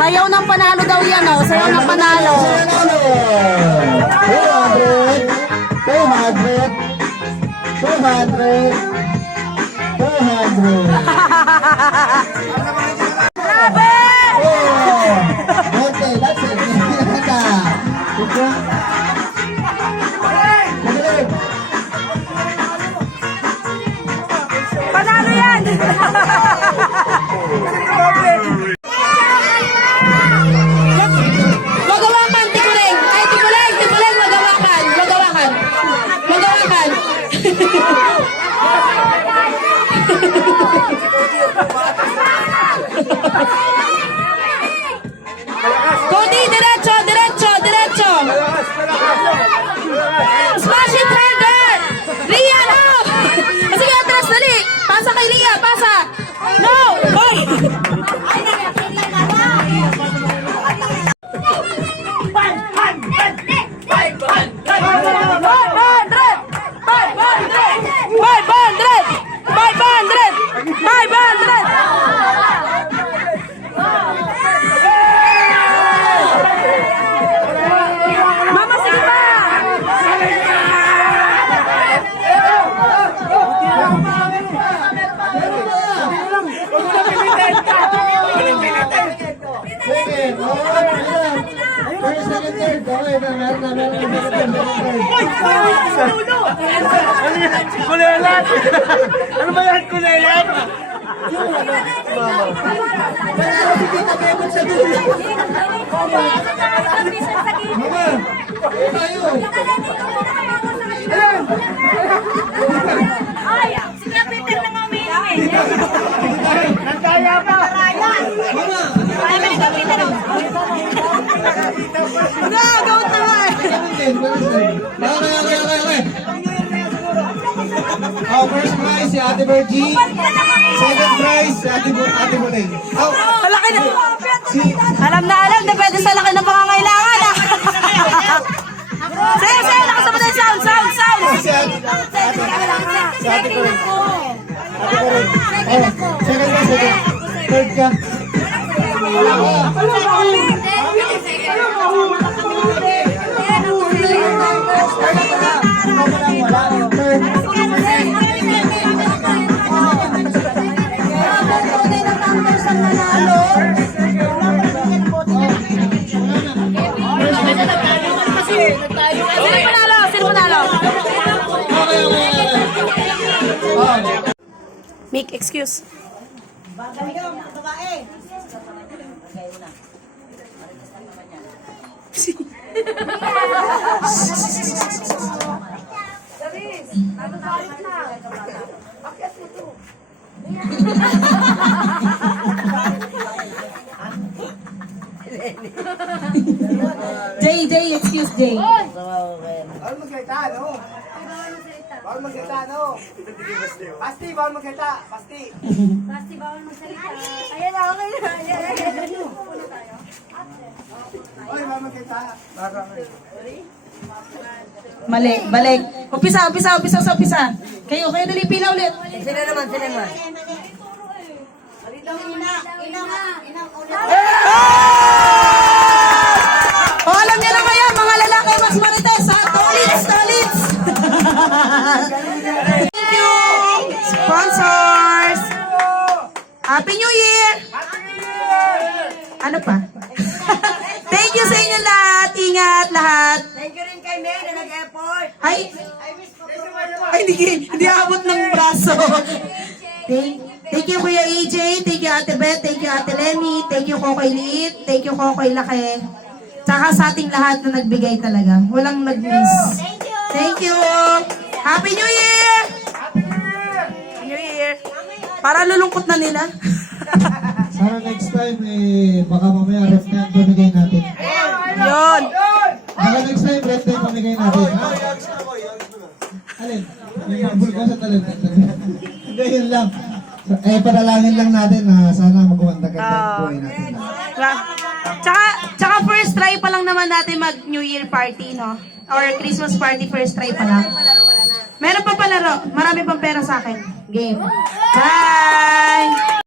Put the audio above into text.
Sayaw ng panalo daw yan, oh. Sayaw ng panalo. 200. Grabe! Okay, that's it. Good job. Magaling. Panalo yan! Magawakan, Tikuling! Ay, Tikuling! Tikuling, magawakan! Magawakan! Magawakan! Cody, diretso! Diretso! Diretso! Smash it harder! Lia, no! Sige, atras, dali! Pasa kay Lia, pasa! No! Boy! 500! Mama, sige pa! Second. First, second, third. Okay, meron na. Kulelat! Ano ba yan, kulelat? Mama, tayo. Nagkaya pa! Mama. Okay. Oh, first prize si Ate Virgie. Second prize si Ate Buleng. Oh, Malaki na. Alam na pwede sa laki ng pangangailangan. Sige, sige, nakasama na yung sound. si Ate Buleng. Oh, second ka, second. Third ka. Sino panalo? Make excuse. Jay, excuse Jay. Bawal magkita, no? Bawal magkita, no? Pasti, bawal magkita. Pasti. Basti, bawal magsalita. Ayan na, okay na. Ayan. Oy, bawal magkita. Mali, balik. Umpisa. Kayo dali pila ulit. Sila naman. O, alam niyo na kaya, mga lalaki mas marites, ha? Tolits! Thank you! Sponsors! Happy New Year! Ano pa? Thank you sa inyo lahat. Ingat lahat. Thank you rin kay May na nag-effort. Ay, hindi abot ng braso. Thank you Kuya AJ, thank you Ate Beth, thank you Ate Lenny, thank you Kokoy Liit, thank you Kokoy Laki. Tsaka sa ating lahat na nagbigay talaga. Walang nag-miss. Thank you. Happy New Year! New Year. Para lulungkot na nila. Sana next time, baka mamaya ref na pamigay natin. Yon. Baka next time, ref na pamigay natin. Ha? Alin? Yung bulkan sa talent. Hindi, yun lang. Padalangin lang natin na sana magumanda ka sa buhay natin. Tsaka first try pa lang naman natin mag New Year party, no? Or Christmas party, first try pa lang. Meron pa palaro. Marami pang pera sa akin. Game. Bye!